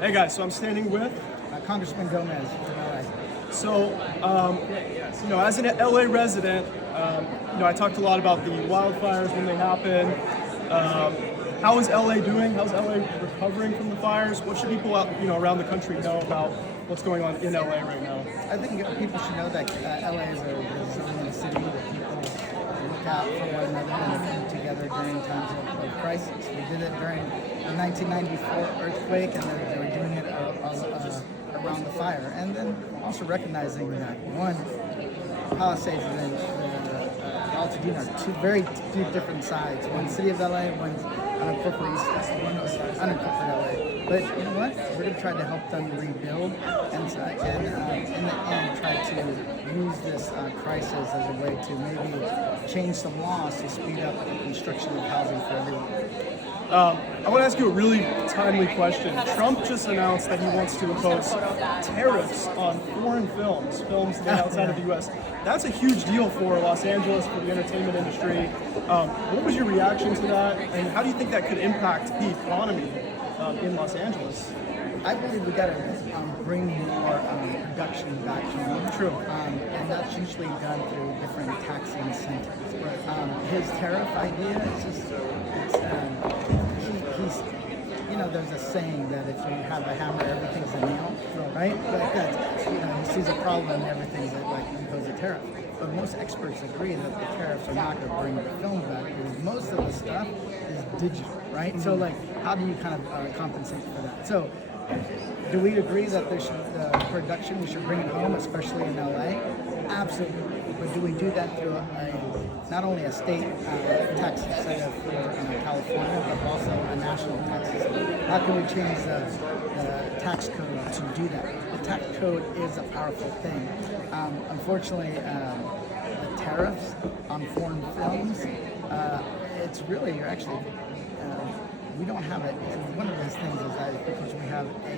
Hey guys, so I'm standing with. Congressman Gomez. So, as an LA resident, I talked a lot about the wildfires when they happen. How is LA doing? How's LA recovering from the fires? What should people out, around the country know about what's going on in LA right now? I think people should know that LA is a resilient city, that people look out for one another and they come together during times of crisis. We did it during the 1994 earthquake, and they were doing it around the fire. And then also recognizing that, one, Palisades and Altadena are two very different sides. One city of LA, one's unincorporated, one's unincorporated LA. But you know what? We're going to try to help them rebuild and in the end try to use this crisis as a way to maybe change some laws to speed up the construction of housing for everyone. I want to ask you a really timely question. Trump just announced that he wants to impose tariffs on foreign films made outside of the U.S. That's a huge deal for Los Angeles, for the entertainment industry. What was your reaction to that, and how do you think that could impact the economy in Los Angeles? I believe we got to bring more production back home. True. And that's usually done through different tax incentives. His tariff idea is just, there's a saying that if you have a hammer, everything's a nail, right? Like that, he sees a problem and everything's like impose a tariff. But most experts agree that the tariffs are not going to bring the film back because most of the stuff is digital, right? Mm-hmm. So how do you kind of compensate for that? So do we agree that there should production, we should bring it home, especially in LA? Absolutely. But do we do that through not only a state tax incentive for California, but also a national tax incentive? How can we change the tax code to do that? The tax code is a powerful thing. Unfortunately, the tariffs on foreign films, it's really, we don't have it. And one of those things is that because we have a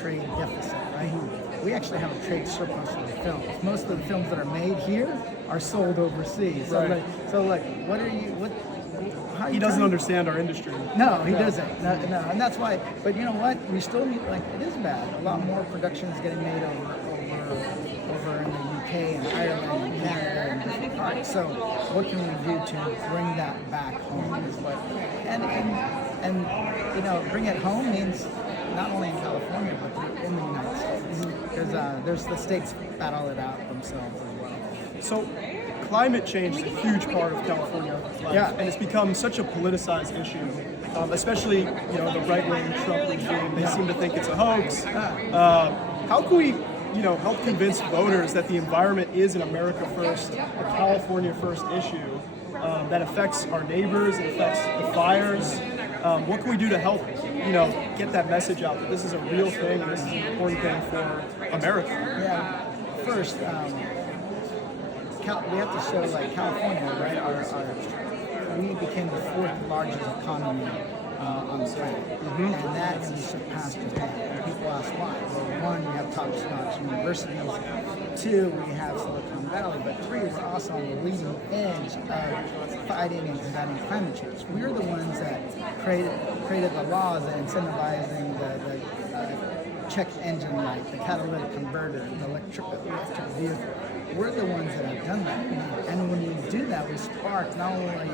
trade deficit, right? We actually have a trade surplus of the films. Most of the films that are made here are sold overseas. Right. What are you? How he doesn't understand our industry. No, he doesn't. No, and that's why. But you know what? We still need. It is bad. A lot more production is getting made over in the UK and Ireland and Canada and different parts. So what can we do to bring that back home? Is what and bring it home means not only in California but in the United States. Because there's the states battle it out themselves as well. So climate change is a huge part of California life, and it's become such a politicized issue, especially the right-wing Trump regime. They seem to think it's a hoax. How can we help convince voters that the environment is an America first, a California first issue that affects our neighbors, it affects the fires? What can we do to help get that message out that this is a real thing and this is an important thing for America? Yeah. First, we have to show California, right? We became the fourth largest economy on the planet, and that has surpassed Japan. And people ask why. Well, one, we have top-notch universities. Two, we have Silicon Valley. But three, we're also on the leading edge of fighting and combating climate change. We're the ones that created the laws and incentivizing the check engine light, the catalytic converter, the electric vehicle. We're the ones that have done that. And when we do that, we spark not only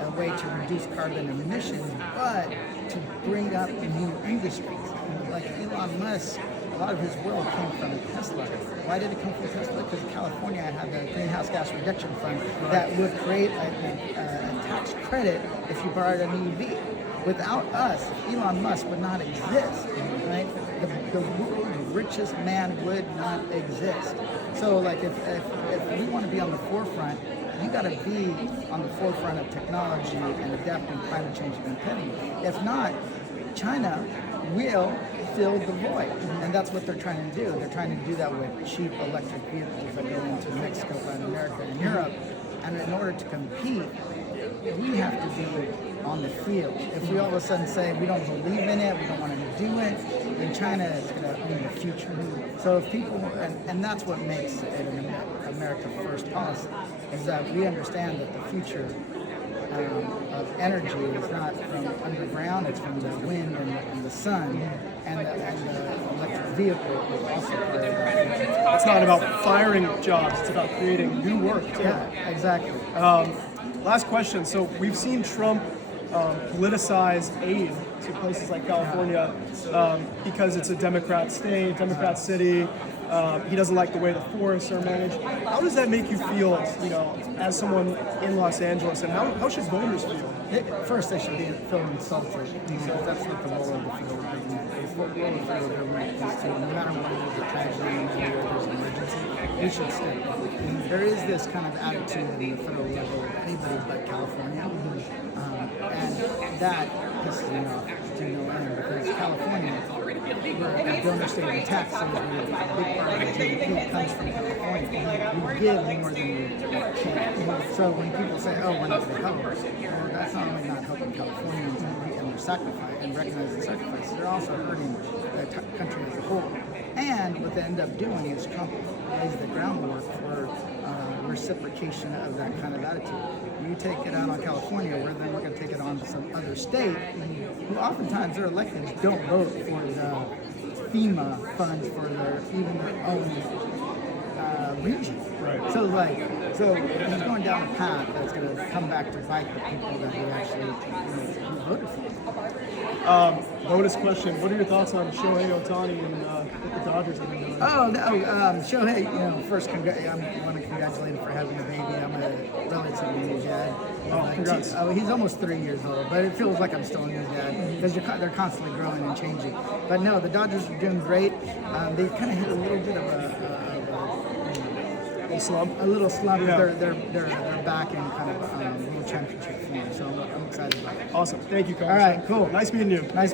a way to reduce carbon emissions, but to bring up new industries. Like Elon Musk, a lot of his world came from Tesla. Why did it come from Tesla? Because California had the greenhouse gas reduction fund that would create a tax credit if you borrowed an EV. Without us, Elon Musk would not exist, right? The world's richest man would not exist. So if we want to be on the forefront, you got to be on the forefront of technology and adapting climate change and impeding. If not, China will fill the void, and that's what they're trying to do. They're trying to do that with cheap electric vehicles that go into Mexico, Latin America, and Europe. And in order to compete, we have to be on the field. If we all of a sudden say we don't believe in it, we don't want to do it, then China is going to own the future. So if people, and that's what makes it an America First policy, is that we understand that the future of energy. It's not from underground, it's from the wind and the sun, and the electric vehicle is also part of that. It's not about firing jobs, it's about creating new work too. Yeah, exactly. Last question. So we've seen Trump politicize aid to places like California because it's a Democrat state, Democrat city. He doesn't like the way the forests are managed. How does that make you feel, as someone in Los Angeles, and how should voters feel? First, they should feel insulted, because that's not the role of the federal government. The role of the federal government is to, no matter what it is, a tragedy, no matter whether there's an emergency, we should step in. And there is this kind of attitude in the federal level of anybody but California, and that pisses me off to no end, because California, we're a donor state in taxes, a big part of the GDP comes from California. We give more than we can. So when people say, oh, we're not going to help, well, that's not only not helping Californians and their sacrifice and recognize the sacrifice, they're also hurting the country as a whole. And what they end up doing is Trump lays the groundwork for reciprocation of that kind of attitude. You take it out on California, we're then we're going to take it on to some other state who oftentimes their electeds don't vote for the FEMA funds for even their own region. Right. So he's going down a path that's going to come back to bite the people that he actually who voted for. Bonus question: what are your thoughts on Shohei Ohtani and what the Dodgers have been doing? Shohei, first, I want to congratulate him for having a baby. I'm a relatively new dad. Congrats. He's almost 3 years old, but it feels like I'm still a new dad because they're constantly growing and changing. But no, the Dodgers are doing great. They kind of hit a little bit of Slump. a little slump. Yeah. They're back in kind of a little championship form, so I'm excited about it. Awesome. Thank you, Congressman. All right, cool. Nice meeting you. Nice.